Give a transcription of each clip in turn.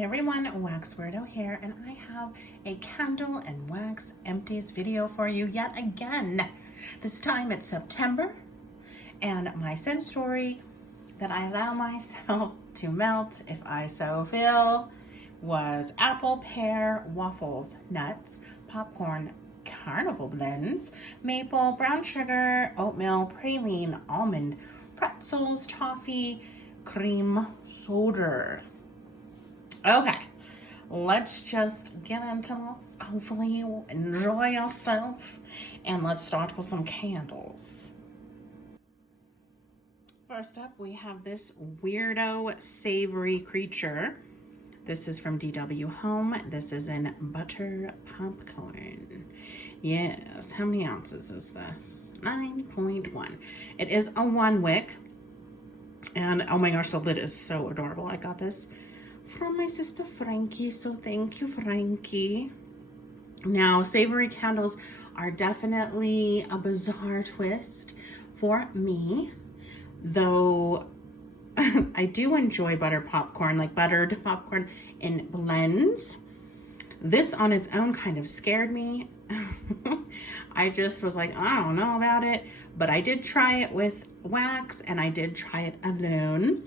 Hey everyone, Wax Weirdo here, and I have a candle and wax empties video for you yet again. This time it's September, and my scent story that I allow myself to melt if I so feel was apple, pear, waffles, nuts, popcorn, carnival blends, maple, brown sugar, oatmeal, praline, almond, pretzels, toffee, cream soda. Okay, let's just get into this. Hopefully you enjoy yourself, and let's start with some candles. First up, we have this weirdo savory creature. This is from DW Home. This is in butter popcorn. Yes, how many ounces is this? 9.1. It is a 1 wick, and oh my gosh, the lid is so adorable. I got this from my sister Frankie, so thank you, Frankie. Now, savory candles are definitely a bizarre twist for me, though I do enjoy butter popcorn, like buttered popcorn in blends. This on its own kind of scared me. I just was like, I don't know about it, but I did try it with wax, and I did try it alone.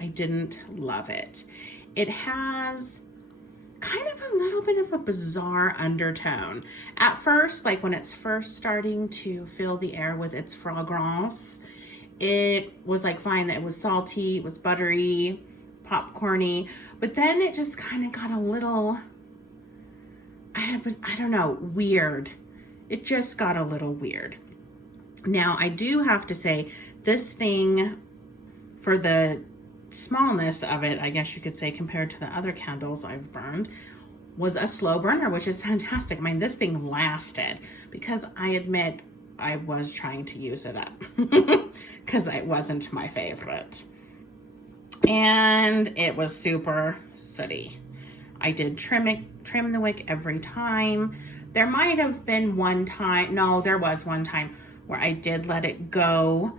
I didn't love it. It has kind of a little bit of a bizarre undertone. At first, like when it's first starting to fill the air with its fragrance, it was like fine, that it was salty, it was buttery, popcorny, but then it just kind of got a little, I don't know, weird. It just got a little weird. Now, I do have to say, this thing, for the smallness of it, I guess you could say, compared to the other candles I've burned, was a slow burner, which is fantastic. I mean, this thing lasted, because I admit I was trying to use it up because it wasn't my favorite. And it was super sooty. I did trim the wick every time. There might have been one time, no, there was one time where I did let it go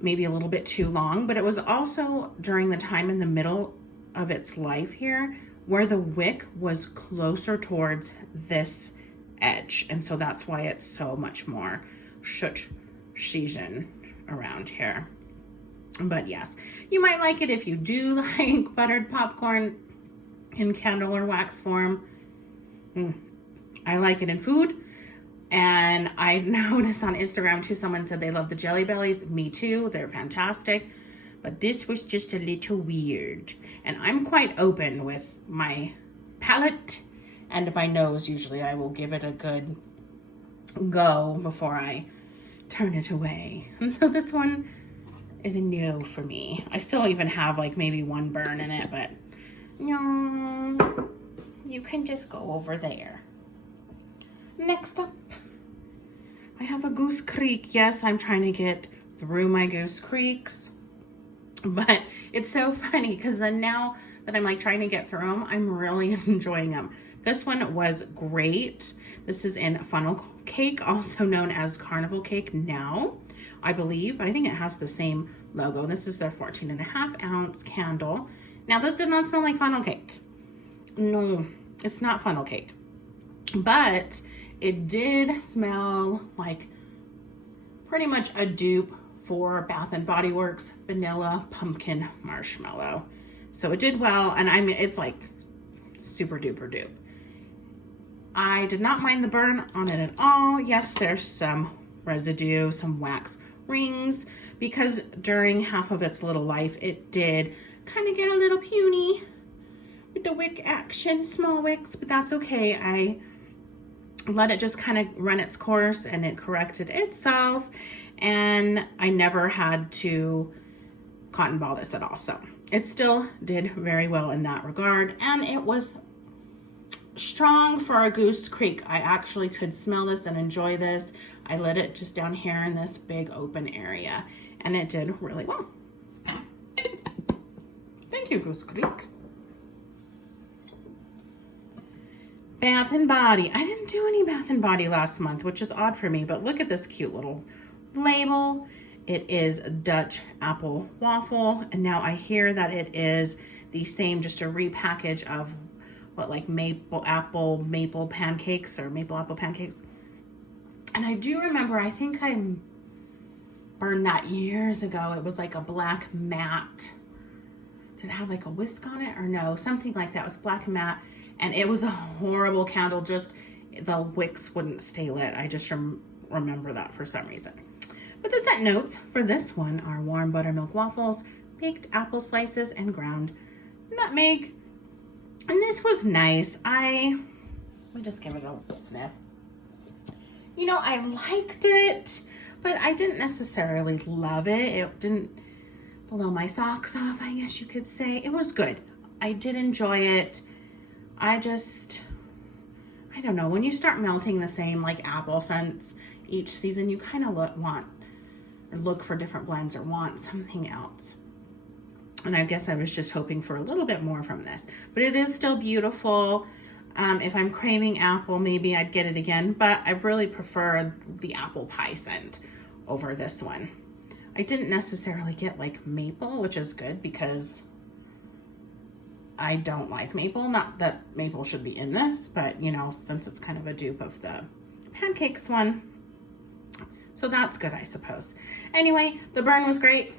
maybe a little bit too long, but it was also during the time in the middle of its life here where the wick was closer towards this edge. And so that's why it's so much more shut season around here. But yes, you might like it if you do like buttered popcorn in candle or wax form. I like it in food. And I noticed on Instagram too, someone said they love the Jelly Bellies. Me too, they're fantastic. But this was just a little weird. And I'm quite open with my palate and my nose. Usually I will give it a good go before I turn it away. And so this one is a no for me. I still even have like maybe one burn in it, but no, you can just go over there. Next up, I have a Goose Creek. Yes, I'm trying to get through my Goose Creeks, but it's so funny because then now that I'm like trying to get through them, I'm really enjoying them. This one was great. This is in funnel cake, also known as carnival cake now, I believe. I think it has the same logo. This is their 14.5 ounce candle. Now, this did not smell like funnel cake. No, it's not funnel cake, but it did smell like pretty much a dupe for Bath & Body Works Vanilla Pumpkin Marshmallow. So it did well, and I mean, it's like super duper dupe. I did not mind the burn on it at all. Yes, there's some residue, some wax rings, because during half of its little life, it did kind of get a little puny with the wick action, small wicks, but that's okay. I let it just kind of run its course, and it corrected itself, and I never had to cotton ball this at all. So it still did very well in that regard, and it was strong for a Goose Creek. I actually could smell this and enjoy this. I lit it just down here in this big open area, and it did really well. Thank you, Goose Creek. Bath & Body. I didn't do any Bath & Body last month, which is odd for me, but look at this cute little label. It is Dutch apple waffle. And now I hear that it is the same, just a repackage of what, like maple apple pancakes or maple apple pancakes. And I do remember, I think I burned that years ago. It was like a black matte. Did it have like a whisk on it or no? Something like that. It was black matte. And it was a horrible candle. Just the wicks wouldn't stay lit. I just remember that for some reason. But the scent notes for this one are warm buttermilk waffles, baked apple slices, and ground nutmeg. And this was nice. Let me just give it a sniff. You know, I liked it, but I didn't necessarily love it. It didn't blow my socks off, I guess you could say. It was good. I did enjoy it. I don't know, when you start melting the same like apple scents each season, you kind of look for different blends or want something else. And I guess I was just hoping for a little bit more from this, but it is still beautiful. If I'm craving apple, maybe I'd get it again, but I really prefer the apple pie scent over this one. I didn't necessarily get like maple, which is good because I don't like maple. Not that maple should be in this, but you know, since it's kind of a dupe of the pancakes one. So that's good, I suppose. Anyway, the burn was great.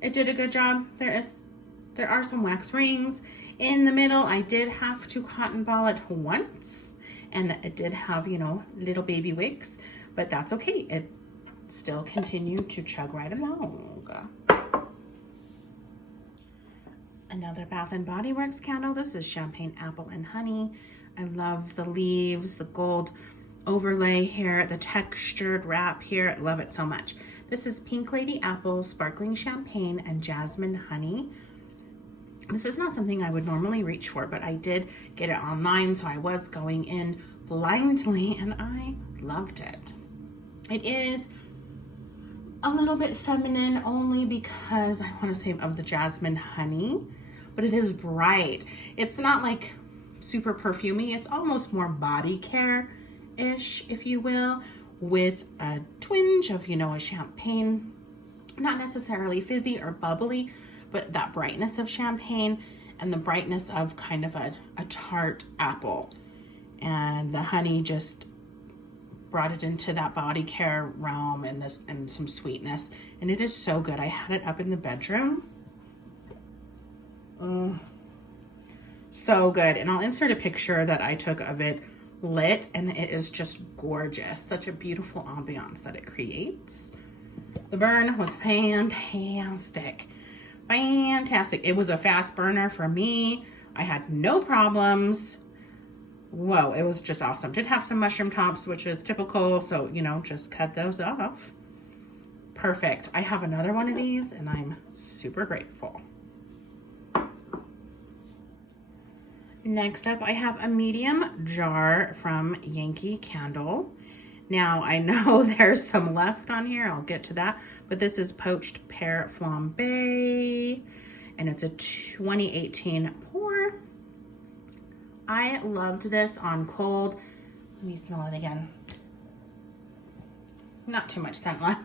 It did a good job. There are some wax rings in the middle. I did have to cotton ball it once, and it did have, you know, little baby wicks, but that's okay. It still continued to chug right along. Another Bath and Body Works candle. This is Champagne Apple and Honey. I love the leaves, the gold overlay here, the textured wrap here. I love it so much. This is Pink Lady Apple, Sparkling Champagne, and Jasmine Honey. This is not something I would normally reach for, but I did get it online, so I was going in blindly, and I loved it. It is a little bit feminine only because I want to say of the Jasmine Honey, but it is bright. It's not like super perfumey. It's almost more body care-ish, if you will, with a twinge of, you know, a champagne, not necessarily fizzy or bubbly, but that brightness of champagne and the brightness of kind of a tart apple. And the honey just brought it into that body care realm and some sweetness. And it is so good. I had it up in the bedroom. So good. And I'll insert a picture that I took of it lit, and it is just gorgeous. Such a beautiful ambiance that it creates. The burn was fantastic. Fantastic. It was a fast burner for me. I had no problems. Whoa, it was just awesome. Did have some mushroom tops, which is typical, so, you know, just cut those off. Perfect. I have another one of these, and I'm super grateful. Next up, I have a medium jar from Yankee Candle. Now, I know there's some left on here. I'll get to that. But this is Poached Pear Flambe, and it's a 2018 pour. I loved this on cold. Let me smell it again. Not too much scent left.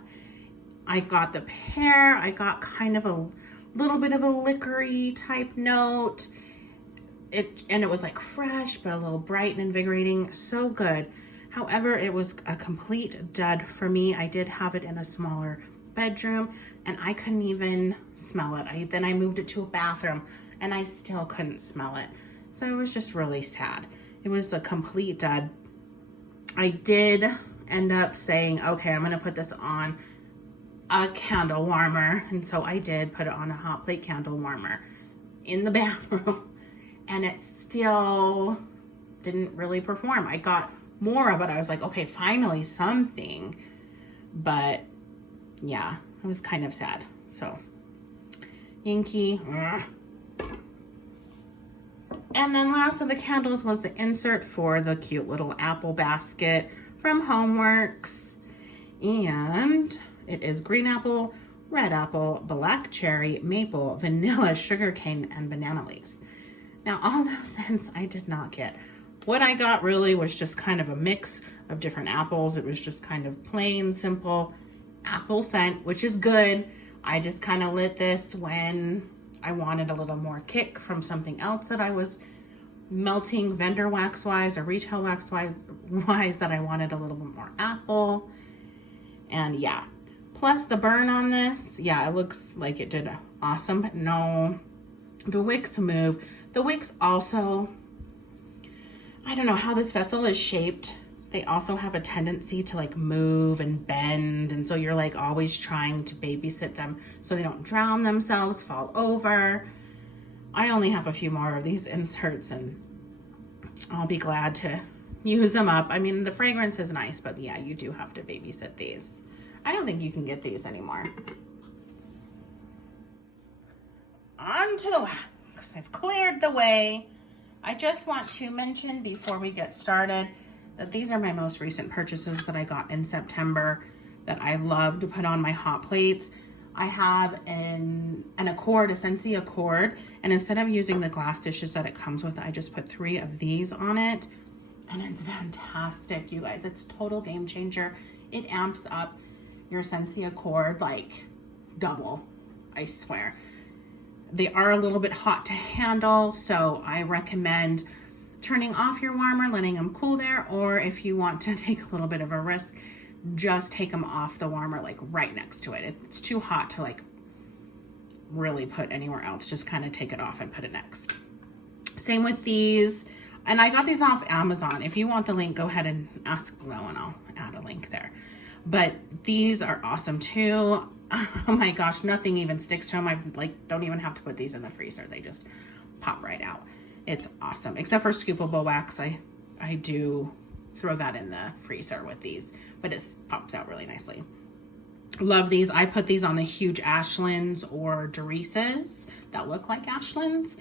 I got the pear. I got kind of a little bit of a liquor-y type note. And it was like fresh, but a little bright and invigorating. So good. However, it was a complete dud for me. I did have it in a smaller bedroom, and I couldn't even smell it. Then I moved it to a bathroom, and I still couldn't smell it. So it was just really sad. It was a complete dud. I did end up saying, okay, I'm gonna put this on a candle warmer. And so I did put it on a hot plate candle warmer in the bathroom, and it still didn't really perform. I got more of it. I was like, okay, finally something. But yeah, it was kind of sad. So Yankee. And then last of the candles was the insert for the cute little apple basket from Homeworks. And it is green apple, red apple, black cherry, maple, vanilla, sugarcane, and banana leaves. Now, all those scents I did not get. What I got really was just kind of a mix of different apples. It was just kind of plain, simple apple scent, which is good. I just kind of lit this when I wanted a little more kick from something else that I was melting vendor wax wise or retail wax wise that I wanted a little bit more apple. And yeah, plus the burn on this, yeah, it looks like it did awesome. But no, the wicks move. The wicks also, I don't know how this vessel is shaped. They also have a tendency to like move and bend. And so you're like always trying to babysit them so they don't drown themselves, fall over. I only have a few more of these inserts and I'll be glad to use them up. I mean, the fragrance is nice, but yeah, you do have to babysit these. I don't think you can get these anymore. On to the wax. I've cleared the way. I just want to mention before we get started that these are my most recent purchases that I got in September that I love to put on my hot plates. I have an Accord, a Scentsy Accord, and instead of using the glass dishes that it comes with, I just put 3 of these on it, and it's fantastic, you guys. It's a total game changer. It amps up your Scentsy Accord like double, I swear. They are a little bit hot to handle, so I recommend turning off your warmer, letting them cool there, or if you want to take a little bit of a risk, just take them off the warmer, like right next to it. It's too hot to like really put anywhere else. Just kind of take it off and put it next. Same with these. And I got these off Amazon. If you want the link, go ahead and ask below and I'll add a link there. But these are awesome too. Oh my gosh, nothing even sticks to them. I like don't even have to put these in the freezer. They just pop right out. It's awesome. Except for scoopable wax. I do throw that in the freezer with these, but it pops out really nicely. Love these. I put these on the huge Ashlands or Doris's that look like Ashlands.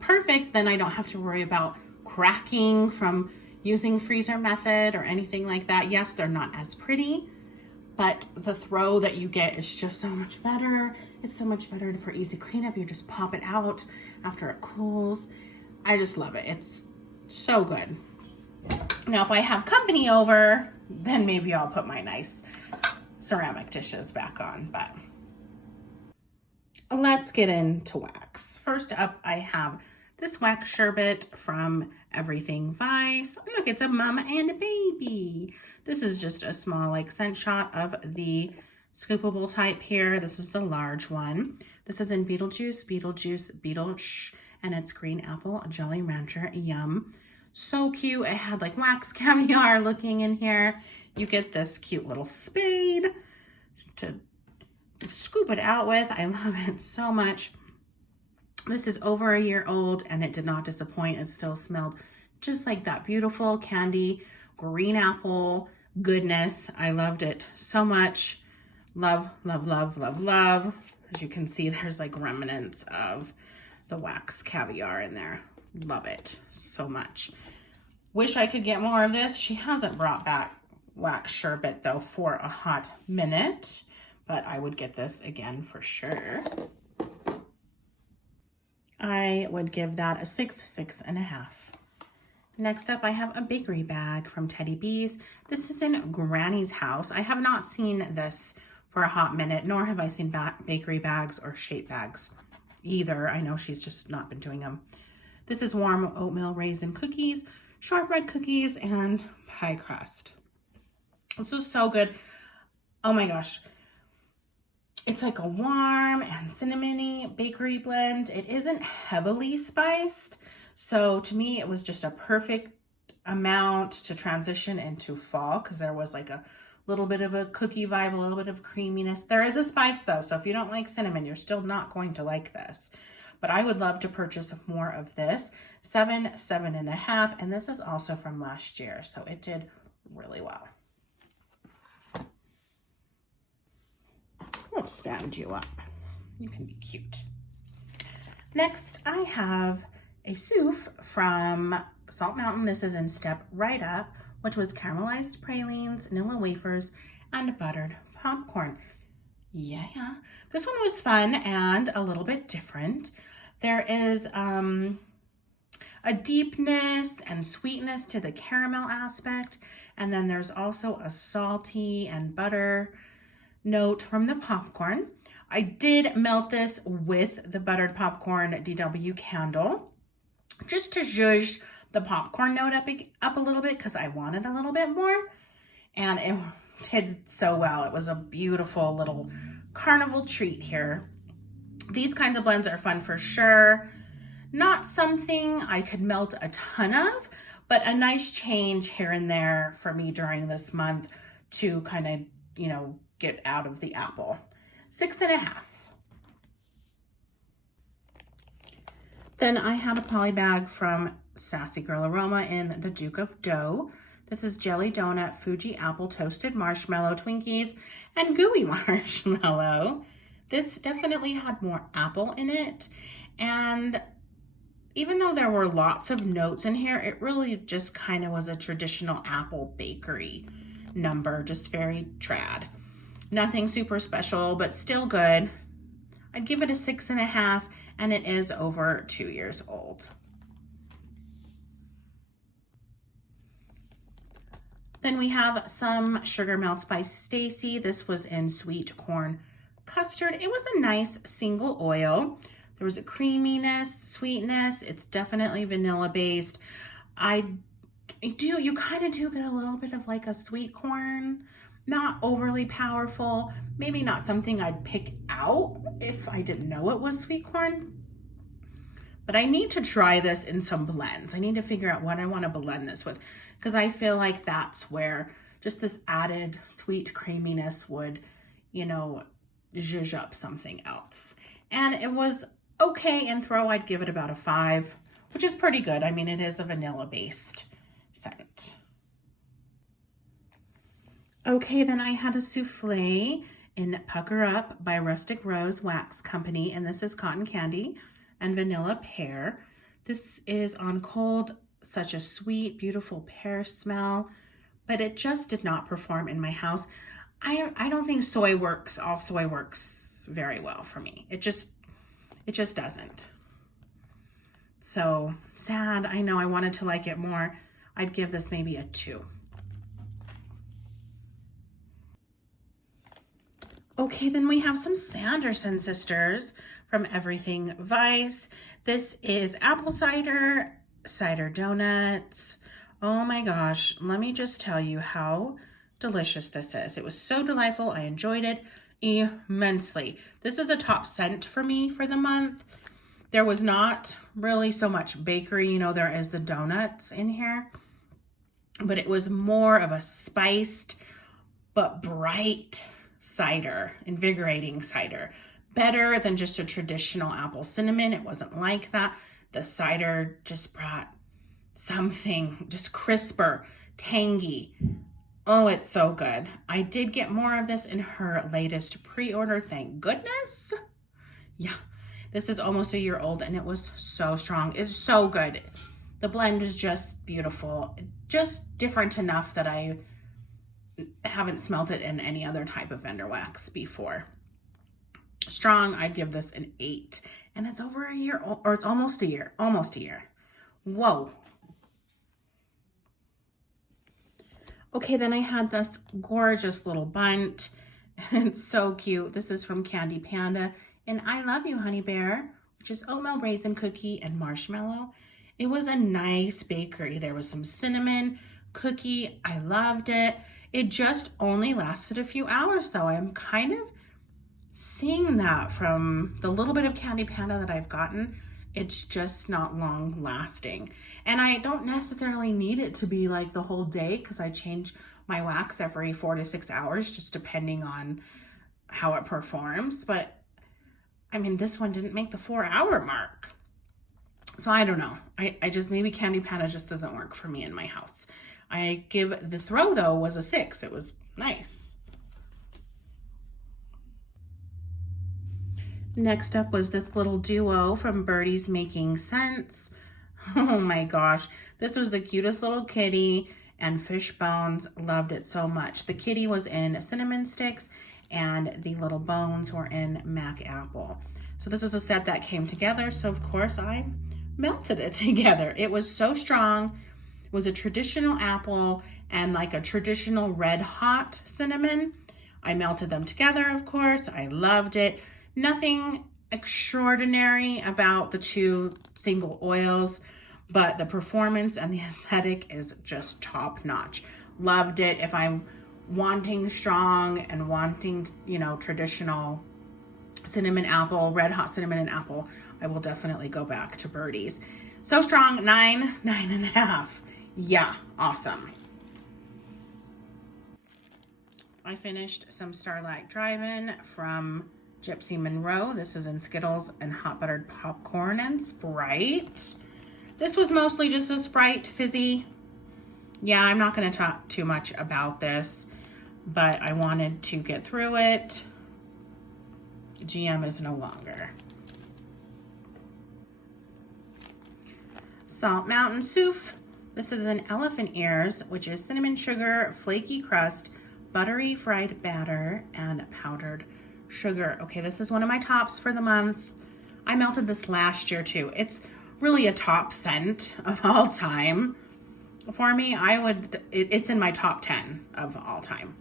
Perfect. Then I don't have to worry about cracking from using freezer method or anything like that. Yes, they're not as pretty, but the throw that you get is just so much better. It's so much better for easy cleanup. You just pop it out after it cools. I just love it. It's so good. Now, if I have company over, then maybe I'll put my nice ceramic dishes back on, but let's get into wax. First up, I have this wax sherbet from Everything Vice. Look, it's a mama and a baby. This is just a small like scent shot of the scoopable type here. This is the large one. This is in Beetlejuice, and it's green apple, Jolly Rancher, yum. So cute. It had like wax caviar looking in here. You get this cute little spade to scoop it out with. I love it so much. This is over a year old and it did not disappoint. It still smelled just like that beautiful candy green apple goodness. I loved it so much. Love, love, love, love, love. As you can see, there's like remnants of the wax caviar in there. Love it so much. Wish I could get more of this. She hasn't brought back wax sherbet though for a hot minute, but I would get this again for sure. I would give that a 6, 6.5. Next up, I have a bakery bag from Teddy Bees. This is in Granny's house. I have not seen this for a hot minute, nor have I seen bakery bags or shape bags either. I know she's just not been doing them. This is warm oatmeal raisin cookies, shortbread cookies, and pie crust. This is so good. Oh my gosh. It's like a warm and cinnamony bakery blend. It isn't heavily spiced. So to me, it was just a perfect amount to transition into fall because there was like a little bit of a cookie vibe, a little bit of creaminess. There is a spice though. So if you don't like cinnamon, you're still not going to like this. But I would love to purchase more of this. 7, 7.5. And this is also from last year. So it did really well. Let's stand you up. You can be cute. Next, I have a souffle from Salt Mountain. This is in Step Right Up, which was caramelized pralines, vanilla wafers, and buttered popcorn. Yeah, this one was fun and a little bit different. There is a a deepness and sweetness to the caramel aspect. And then there's also a salty and butter note from the popcorn. I did melt this with the buttered popcorn DW candle just to zhuzh the popcorn note up a little bit because I wanted a little bit more. And it did so well. It was a beautiful little carnival treat here. These kinds of blends are fun for sure. Not something I could melt a ton of, but a nice change here and there for me during this month to kind of, you know, get out of the apple. 6.5. Then I have a poly bag from Sassy Girl Aroma in the Duke of Dough. This is Jelly Donut, Fuji Apple Toasted Marshmallow Twinkies, and Gooey Marshmallow. This definitely had more apple in it, and even though there were lots of notes in here, it really just kind of was a traditional apple bakery number, just very trad. Nothing super special, but still good. I'd give it a 6.5, and it is over 2 years old. Then we have some Sugar Melts by Stacy. This was in Sweet Corn Custard. It was a nice single oil. There was a creaminess, sweetness. It's definitely vanilla based. You kind of do get a little bit of like a sweet corn, not overly powerful. Maybe not something I'd pick out if I didn't know it was sweet corn. But I need to try this in some blends. I need to figure out what I want to blend this with, because I feel like that's where just this added sweet creaminess would, you know, zhuzh up something else. And it was okay in throw. I'd give it about a 5, which is pretty good. I mean, it is a vanilla based scent. Okay, then I had a souffle in Pucker Up by Rustic Rose Wax Company, and this is cotton candy and vanilla pear. This is on cold, such a sweet, beautiful pear smell, but it just did not perform in my house. I don't think soy works very well for me. It just doesn't. So sad. I know I wanted to like it more. I'd give this maybe a 2. Okay, then we have some Sanderson sisters from Everything Vice. This is apple cider, cider donuts. Oh my gosh, let me just tell you how delicious this is. It was so delightful. I enjoyed it immensely. This is a top scent for me for the month. There was not really so much bakery, you know, there is the donuts in here, but it was more of a spiced but bright cider, invigorating cider. Better than just a traditional apple cinnamon. It wasn't like that. The cider just brought something just crisper, tangy. Oh, it's so good. I did get more of this in her latest pre-order, thank goodness. Yeah, this is almost a year old and it was so strong. It's so good. The blend is just beautiful. Just different enough that I haven't smelt it in any other type of vendor wax before. Strong, I'd give this an 8. And it's over a year, or it's almost a year. Whoa. Okay, then I had this gorgeous little bunt. It's so cute. This is from Candy Panda. And I Love You, Honey Bear, which is oatmeal raisin cookie and marshmallow. It was a nice bakery. There was some cinnamon cookie. I loved it. It just only lasted a few hours though. I'm kind of seeing that from the little bit of Candy Panda that I've gotten. It's just not long lasting. And I don't necessarily need it to be like the whole day because I change my wax every 4 to 6 hours, just depending on how it performs. But I mean, this one didn't make the 4-hour mark. So I don't know. I just, maybe Candy Panda just doesn't work for me in my house. I give, the throw though was a 6. It was nice. Next up was this little duo from Birdie's Making Sense. Oh my gosh. This was the cutest little kitty and fish bones. Loved it so much. The kitty was in cinnamon sticks and the little bones were in mac apple. So this is a set that came together. So of course I melted it together. It was so strong. It was a traditional apple and like a traditional red hot cinnamon. I melted them together, of course. I loved it. Nothing extraordinary about the two single oils, but the performance and the aesthetic is just top notch. Loved it. If I'm wanting strong and wanting, you know, traditional cinnamon apple, red hot cinnamon and apple, I will definitely go back to Birdie's. So strong, 9.5. Yeah, awesome. I finished some Starlight Drive-In from Gypsy Monroe. This is in Skittles and hot buttered popcorn and Sprite. This was mostly just a Sprite fizzy. Yeah, I'm not going to talk too much about this, but I wanted to get through it. GM is no longer. Salt Mountain Souff. This is an elephant ears, which is cinnamon sugar, flaky crust, buttery fried batter, and powdered sugar. Okay, this is one of my tops for the month. I melted this last year too. It's really a top scent of all time. For me, it's in my top 10 of all time.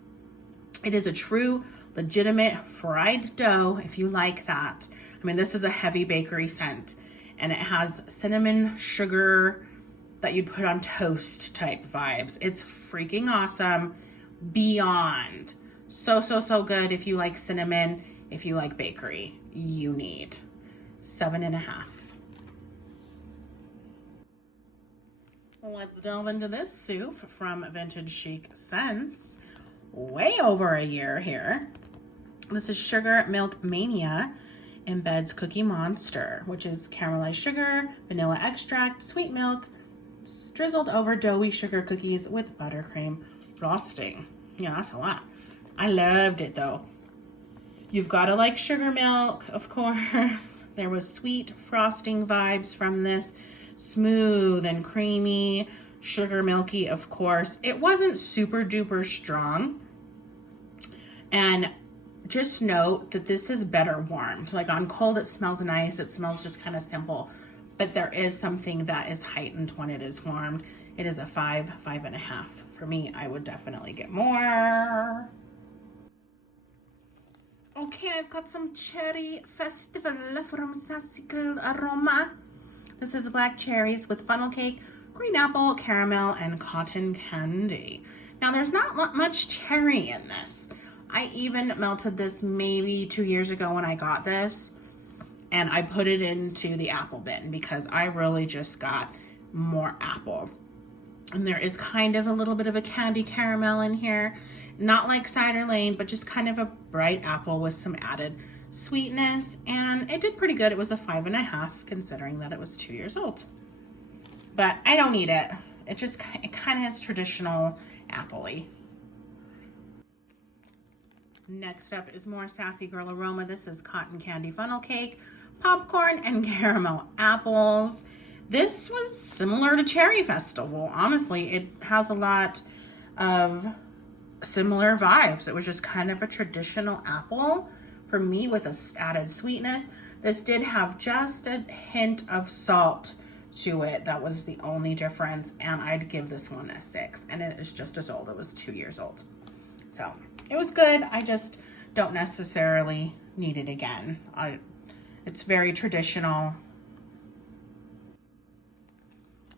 It is a true, legitimate fried dough, if you like that. I mean, this is a heavy bakery scent, and it has cinnamon sugar that you'd put on toast type vibes. It's freaking awesome. Beyond. So good. If you like cinnamon, if you like bakery, you need 7.5. Let's delve into this soup from Vintage Chic Scents. Way over a year here. This is Sugar Milk Mania Embeds Cookie Monster, which is caramelized sugar, vanilla extract, sweet milk, drizzled over doughy sugar cookies with buttercream frosting. Yeah, that's a lot. I loved it though. You've got to like sugar milk, of course. There was sweet frosting vibes from this. Smooth and creamy, sugar milky, of course. It wasn't super duper strong. And just note that this is better warmed. Like on cold, it smells nice. It smells just kind of simple. But there is something that is heightened when it is warmed. It is a 5, 5.5. For me, I would definitely get more. Okay, I've got some Cherry Festival from Sassy Girl Aroma. This is black cherries with funnel cake, green apple, caramel, and cotton candy. Now, there's not much cherry in this. I even melted this maybe 2 years ago when I got this, and I put it into the apple bin because I really just got more apple. And there is kind of a little bit of a candy caramel in here. Not like Cider Lane, but just kind of a bright apple with some added sweetness, and it did pretty good. It was a 5.5 considering that it was 2 years old, but I don't need it. It kind of has traditional apple-y. Next up is more Sassy Girl Aroma. This is cotton candy funnel cake, popcorn, and caramel apples. This was similar to Cherry Festival. Honestly, it has a lot of similar vibes. It was just kind of a traditional apple for me with a added sweetness. This did have just a hint of salt to it. That was the only difference, and I'd give this one a 6, and it is just as old. It was 2 years old. So it was good. I just don't necessarily need it again. It's very traditional.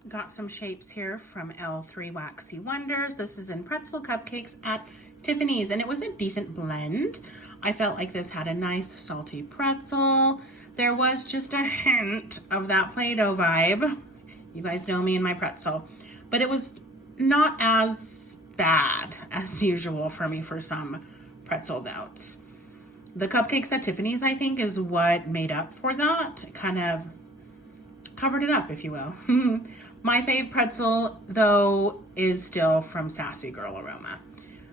Got some shapes here from L3 Waxy Wonders. This is in pretzel cupcakes at Tiffany's, and it was a decent blend. I felt like this had a nice salty pretzel. There was just a hint of that Play-Doh vibe. You guys know me and my pretzel. But it was not as bad as usual for me for some pretzel notes. The cupcakes at Tiffany's, I think, is what made up for that. It kind of covered it up, if you will. My fave pretzel, though, is still from Sassy Girl Aroma.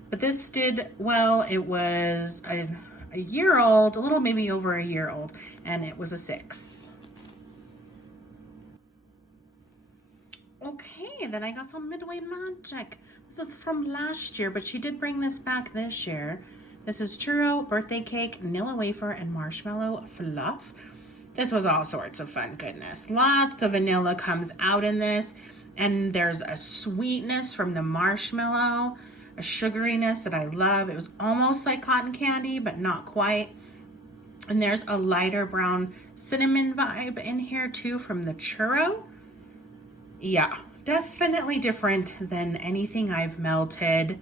But this did well. It was a year old, a little maybe over a year old, and it was a 6. Okay, then I got some Midway Magic. This is from last year, but she did bring this back this year. This is churro, birthday cake, vanilla wafer, and marshmallow fluff. This was all sorts of fun goodness. Lots of vanilla comes out in this, and there's a sweetness from the marshmallow, a sugariness that I love. It was almost like cotton candy, but not quite. And there's a lighter brown cinnamon vibe in here too from the churro. Yeah, definitely different than anything I've melted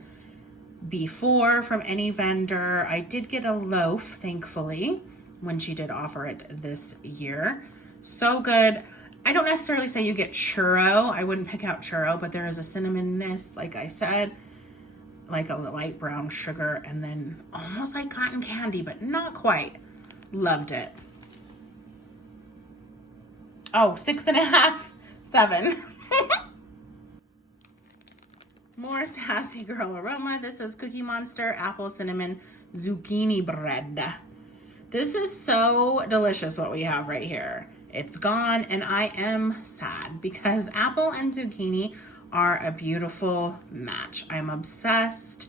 before from any vendor. I did get a loaf, thankfully, when she did offer it this year. So good. I don't necessarily say you get churro. I wouldn't pick out churro, but there is a cinnamonness, like I said, like a light brown sugar, and then almost like cotton candy, but not quite. Loved it. Oh, 6.5, 7. More sassy girl aroma. This is Cookie Monster apple cinnamon zucchini bread. This is so delicious what we have right here. It's gone, and I am sad because apple and zucchini are a beautiful match. I'm obsessed.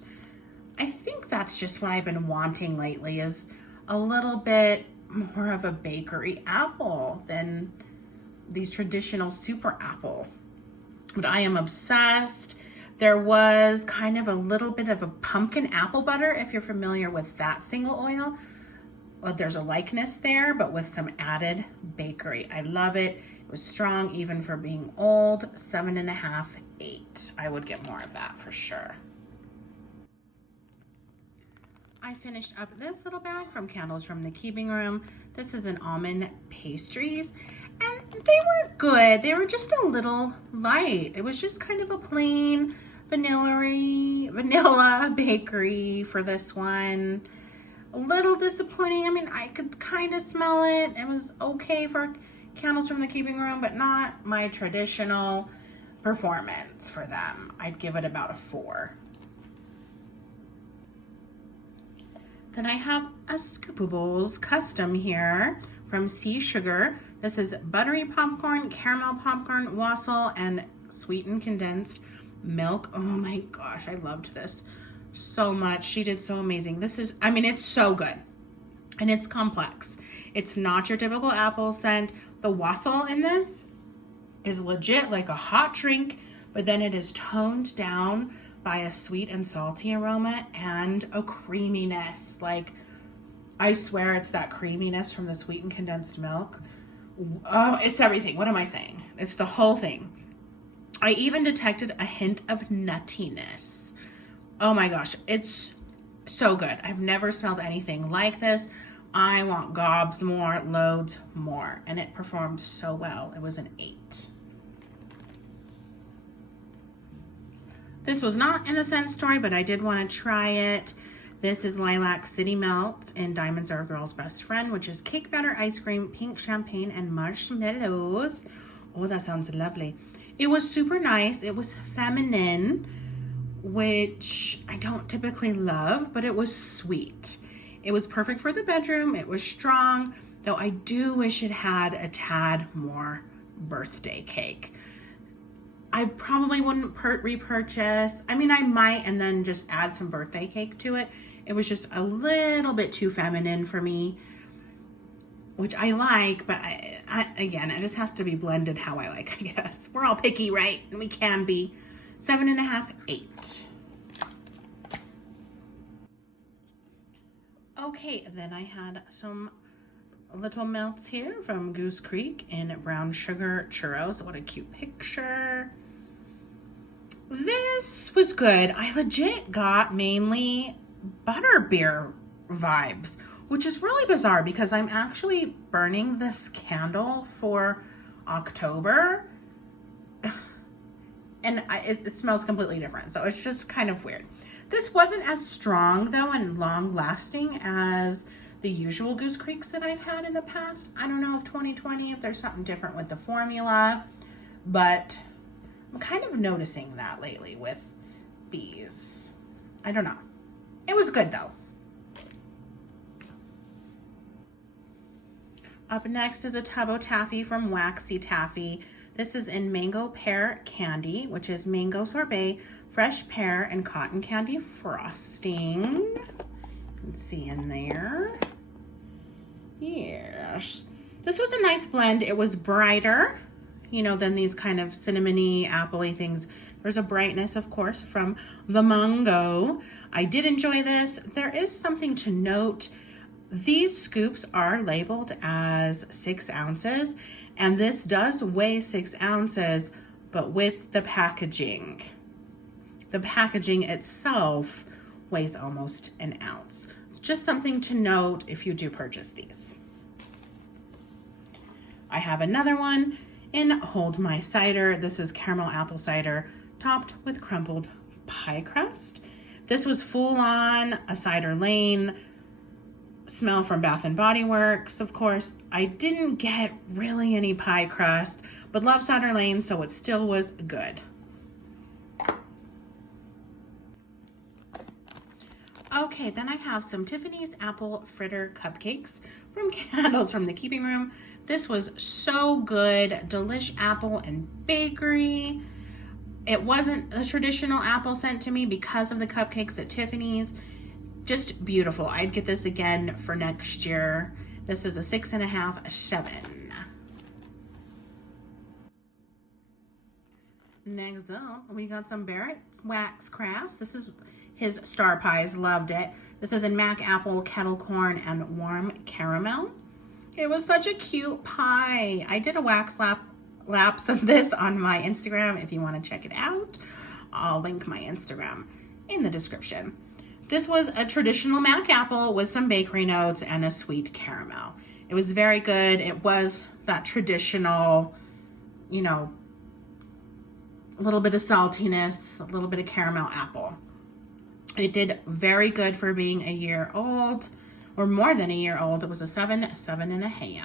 I think that's just what I've been wanting lately, is a little bit more of a bakery apple than these traditional super apple. But I am obsessed. There was kind of a little bit of a pumpkin apple butter, if you're familiar with that single oil. Well, there's a likeness there, but with some added bakery. I love it. It was strong even for being old. 7.5, 8. I would get more of that for sure. I finished up this little bag from Candles from the Keeping Room. This is an almond pastries, and they were good. They were just a little light. It was just kind of a plain vanilla bakery for this one. A little disappointing. I mean, I could kind of smell it. It was okay for Candles from the Keeping Room, but not my traditional performance for them. I'd give it about a 4. Then I have a Scoopables custom here from Sea Sugar. This is buttery popcorn, caramel popcorn, wassail, and sweetened condensed milk. Oh my gosh, I loved this so much. She did so amazing. This is, I mean, it's so good, and it's complex. It's not your typical apple scent. The wassail in this is legit like a hot drink, but then it is toned down by a sweet and salty aroma and a creaminess. Like, I swear it's that creaminess from the sweetened condensed milk. Oh, it's everything. What am I saying? It's the whole thing. I even detected a hint of nuttiness. Oh my gosh, it's so good. I've never smelled anything like this. I want gobs more, loads more. And it performed so well. It was an 8. This was not in the scent story, but I did want to try it. This is Lilac City Melt and Diamonds Are a Girl's Best Friend, which is cake batter, ice cream, pink champagne, and marshmallows. Oh, that sounds lovely. It was super nice. It was feminine, which I don't typically love, but it was sweet. It was perfect for the bedroom. It was strong, though I do wish it had a tad more birthday cake. I probably wouldn't repurchase. I mean, I might, and then just add some birthday cake to it. It was just a little bit too feminine for me, which I like, but again, it just has to be blended how I like, I guess. We're all picky, right? And we can be. 7.5, 8. Okay, then I had some little melts here from Goose Creek in brown sugar churros. What a cute picture. This was good. I legit got mainly butterbeer vibes, which is really bizarre because I'm actually burning this candle for October. And it smells completely different. So it's just kind of weird. This wasn't as strong though and long lasting as the usual Goose Creeks that I've had in the past. I don't know if 2020, if there's something different with the formula, but I'm kind of noticing that lately with these. I don't know. It was good though. Up next is a tub of taffy from Waxy Taffy. This is in mango pear candy, which is mango sorbet, fresh pear, and cotton candy frosting. You can see in there. Yes. This was a nice blend. It was brighter, you know, than these kind of cinnamony, appley things. There's a brightness, of course, from the mango. I did enjoy this. There is something to note. These scoops are labeled as 6 ounces, and this does weigh 6 ounces, but with the packaging. The packaging itself weighs almost an ounce. It's just something to note if you do purchase these. I have another one in Hold My Cider. This is caramel apple cider topped with crumbled pie crust. This was full on a cider lane smell from Bath and Body Works, of course. I didn't get really any pie crust, but love cider lane, so it still was good. Okay, then I have some Tiffany's apple fritter cupcakes from Candles from the Keeping Room. This was so good, delish apple and bakery. It wasn't a traditional apple scent to me because of the cupcakes at Tiffany's. Just beautiful. I'd get this again for next year. This is a 6.5, 7. Next up, we got some Barrett's Wax Crafts. This is his star pies, loved it. This is in mac apple, kettle corn, and warm caramel. It was such a cute pie. I did a wax laps of this on my Instagram if you want to check it out. I'll link my Instagram in the description. This was a traditional mac apple with some bakery notes and a sweet caramel. It was very good. It was that traditional, you know, a little bit of saltiness, a little bit of caramel apple. It did very good for being a year old, or more than a year old. It was a 7, 7.5.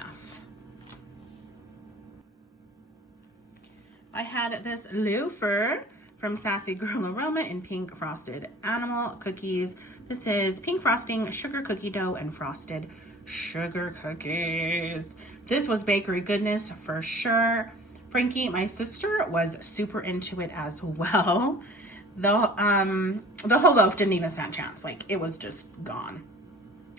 I had this loafer from Sassy Girl Aroma in pink frosted animal cookies. This is pink frosting, sugar cookie dough, and frosted sugar cookies. This was bakery goodness for sure. Frankie, my sister, was super into it as well. The whole loaf didn't even stand a chance. Like, it was just gone.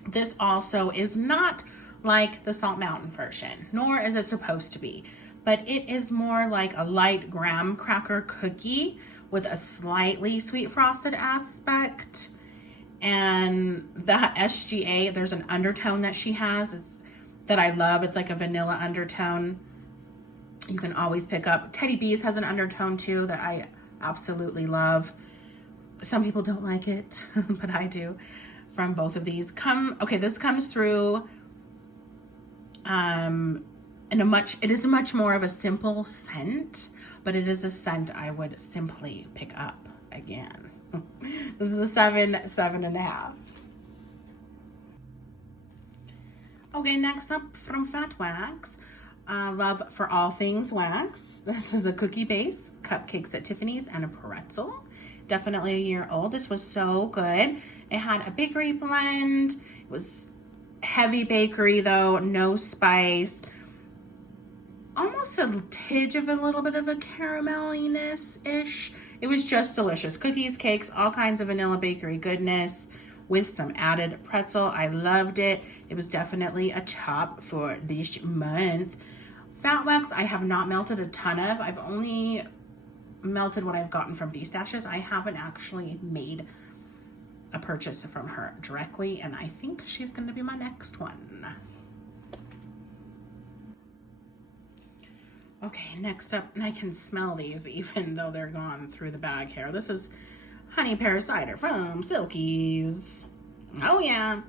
This also is not like the Salt Mountain version, nor is it supposed to be, but it is more like a light graham cracker cookie with a slightly sweet frosted aspect. And that SGA, there's an undertone that she has that I love. It's like a vanilla undertone. You can always pick up. Teddy B's has an undertone too that I absolutely love. Some people don't like it, but I do. From both of these. Okay, this comes through it is much more of a simple scent, but it is a scent I would simply pick up again. This is a 7, 7.5. Okay, next up from Fat Wax, love for all things wax. This is a cookie base, cupcakes at Tiffany's, and a pretzel. Definitely a year old. This was so good. It had a bakery blend. It was heavy bakery though, no spice. Almost a tidge of a little bit of a carameliness-ish. It was just delicious. Cookies, cakes, all kinds of vanilla bakery goodness with some added pretzel. I loved it. It was definitely a top for this month. Fat Wax, I have not melted a ton of. I've only melted what I've gotten from D-Stashes. I haven't actually made a purchase from her directly, and I think she's going to be my next one. Okay, next up, and I can smell these even though they're gone through the bag here. This is Honey Pear Cider from Silkies. Oh yeah.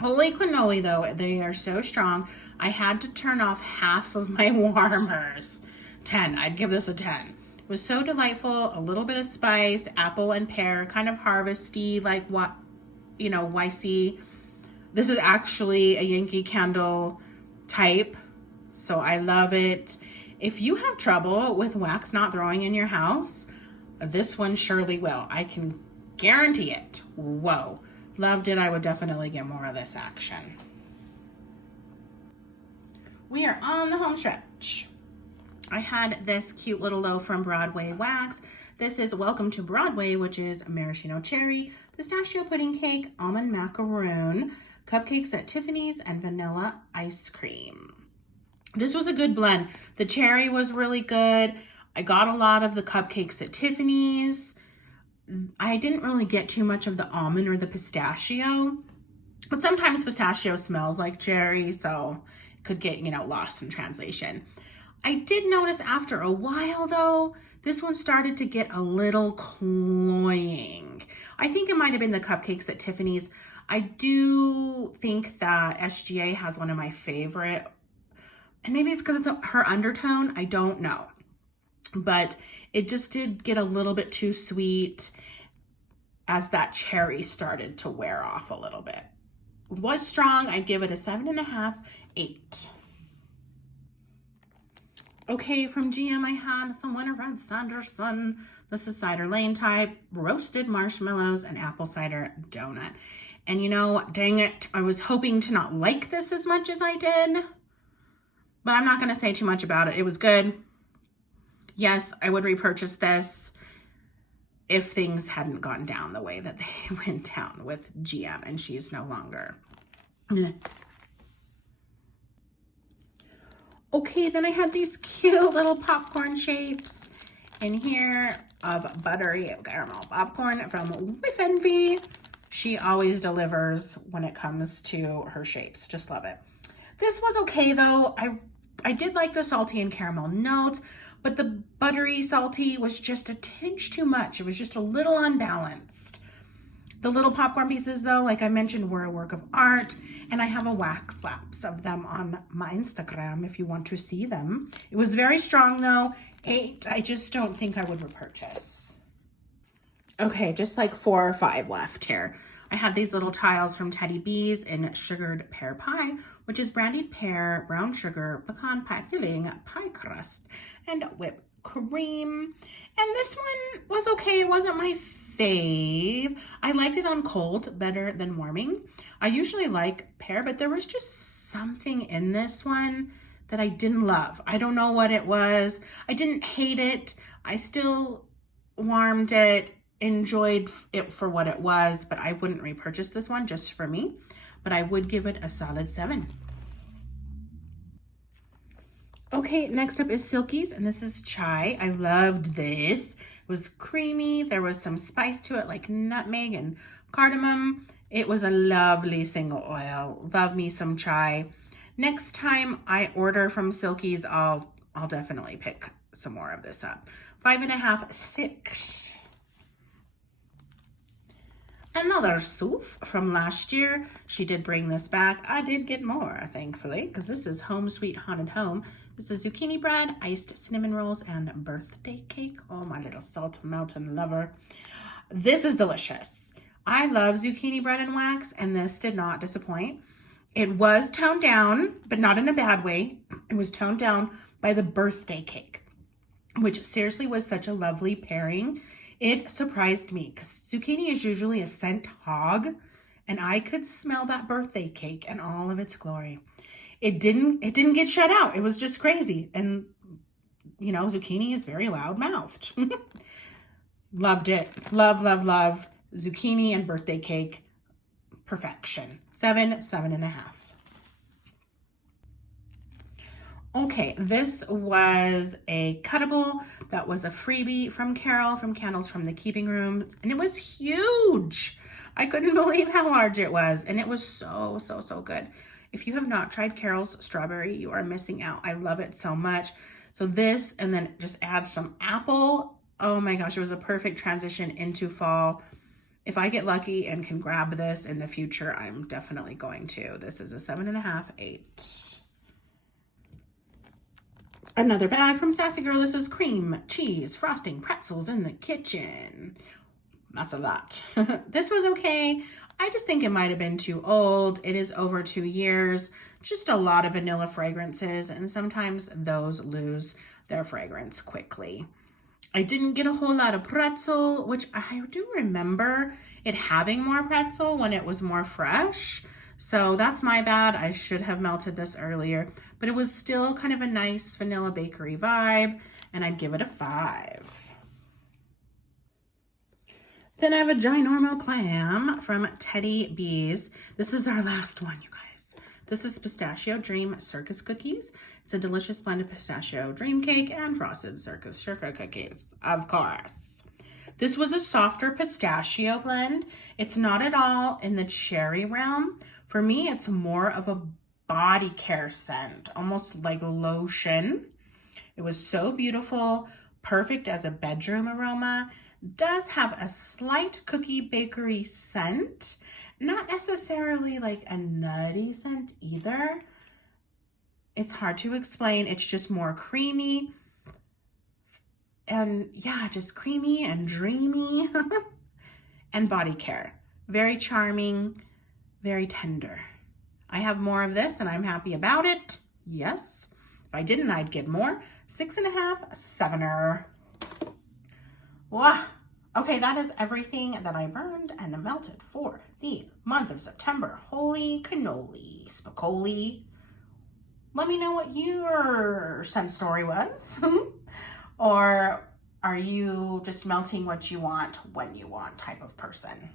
Holy cannoli though, they are so strong. I had to turn off half of my warmers. 10, I'd give this a 10. It was so delightful, a little bit of spice, apple and pear, kind of harvesty, like what, you know, YC. This is actually a Yankee Candle type, so I love it. If you have trouble with wax not throwing in your house, this one surely will. I can guarantee it. Whoa. Loved it. I would definitely get more of this action. We are on the home stretch. I had this cute little loaf from Broadway Wax. This is Welcome to Broadway, which is maraschino cherry, pistachio pudding cake, almond macaroon, cupcakes at Tiffany's, and vanilla ice cream. This was a good blend. The cherry was really good. I got a lot of the cupcakes at Tiffany's. I didn't really get too much of the almond or the pistachio, but sometimes pistachio smells like cherry, so it could get, lost in translation. I did notice after a while though, this one started to get a little cloying. I think it might have been the cupcakes at Tiffany's. I do think that SGA has one of my favorite, and maybe it's because it's her undertone, I don't know. But it just did get a little bit too sweet as that cherry started to wear off a little bit. It was strong, I'd give it a 7.5, 8. Okay, from GM I had some Winifred Sanderson. This is cider lane type, roasted marshmallows and apple cider donut. And dang it, I was hoping to not like this as much as I did, but I'm not gonna say too much about it. It was good. Yes, I would repurchase this if things hadn't gone down the way that they went down with GM and she's no longer. Okay, then I had these cute little popcorn shapes in here of buttery caramel popcorn from Whiff Envy. She always delivers when it comes to her shapes. Just love it. This was okay though. I did like the salty and caramel notes, but the buttery salty was just a tinge too much. It was just a little unbalanced. The little popcorn pieces though, like I mentioned, were a work of art, and I have a wax slaps of them on my Instagram if you want to see them. It was very strong though. 8, I just don't think I would repurchase. Okay, just like 4 or 5 left here. I had these little tiles from Teddy B's in sugared pear pie, which is brandied pear, brown sugar, pecan pie filling, pie crust, and whipped cream. And this one was okay. It wasn't my fave. I liked it on cold better than warming. I usually like pear, but there was just something in this one that I didn't love. I don't know what it was. I didn't hate it. I still warmed it, enjoyed it for what it was, but I wouldn't repurchase this one just for me, but I would give it a solid 7. Okay, next up is Silky's, and this is chai. I loved this. It was creamy. There was some spice to it, like nutmeg and cardamom. It was a lovely single oil. Love me some chai. Next time I order from Silky's, I'll definitely pick some more of this up. 5.5, 6. Another soup from last year. She did bring this back. I did get more, thankfully, because this is Home Sweet Haunted Home. This is zucchini bread, iced cinnamon rolls, and birthday cake. Oh, my little salt mountain lover. This is delicious. I love zucchini bread and wax, and this did not disappoint. It was toned down, but not in a bad way. It was toned down by the birthday cake, which seriously was such a lovely pairing. It surprised me because zucchini is usually a scent hog, and I could smell that birthday cake in all of its glory. It didn't get shut out. It was just crazy. And zucchini is very loud-mouthed. Loved it. Love, love, love. Zucchini and birthday cake. Perfection. 7, 7.5. Okay, this was a cuttable that was a freebie from Carol from Candles from the Keeping Room, and it was huge. I couldn't believe how large it was, and it was so, so, so good. If you have not tried Carol's strawberry, you are missing out. I love it so much. So this, and then just add some apple. Oh my gosh, it was a perfect transition into fall. If I get lucky and can grab this in the future, I'm definitely going to. This is a 7.5, 8. Another bag from Sassy Girl. This is cream, cheese, frosting, pretzels in the kitchen. That's a lot. This was okay. I just think it might have been too old. It is over 2 years. Just a lot of vanilla fragrances, and sometimes those lose their fragrance quickly. I didn't get a whole lot of pretzel, which I do remember it having more pretzel when it was more fresh. So that's my bad. I should have melted this earlier, but it was still kind of a nice vanilla bakery vibe, and I'd give it a 5. Then I have a ginormo clam from Teddy B's. This is our last one, you guys. This is Pistachio Dream Circus Cookies. It's a delicious blend of pistachio dream cake and frosted circus sugar cookies, of course. This was a softer pistachio blend. It's not at all in the cherry realm. For me, it's more of a body care scent, almost like lotion. It was so beautiful, perfect as a bedroom aroma. Does have a slight cookie bakery scent, not necessarily like a nutty scent either. It's hard to explain. It's just more creamy. And yeah, just creamy and dreamy. And body care. Very charming, very tender. I have more of this and I'm happy about it. Yes. If I didn't, I'd get more. 6.5, 7er. Wow. Okay, that is everything that I burned and melted for the month of September. Holy cannoli, spicoli. Let me know what your scent story was. Or are you just melting what you want when you want type of person?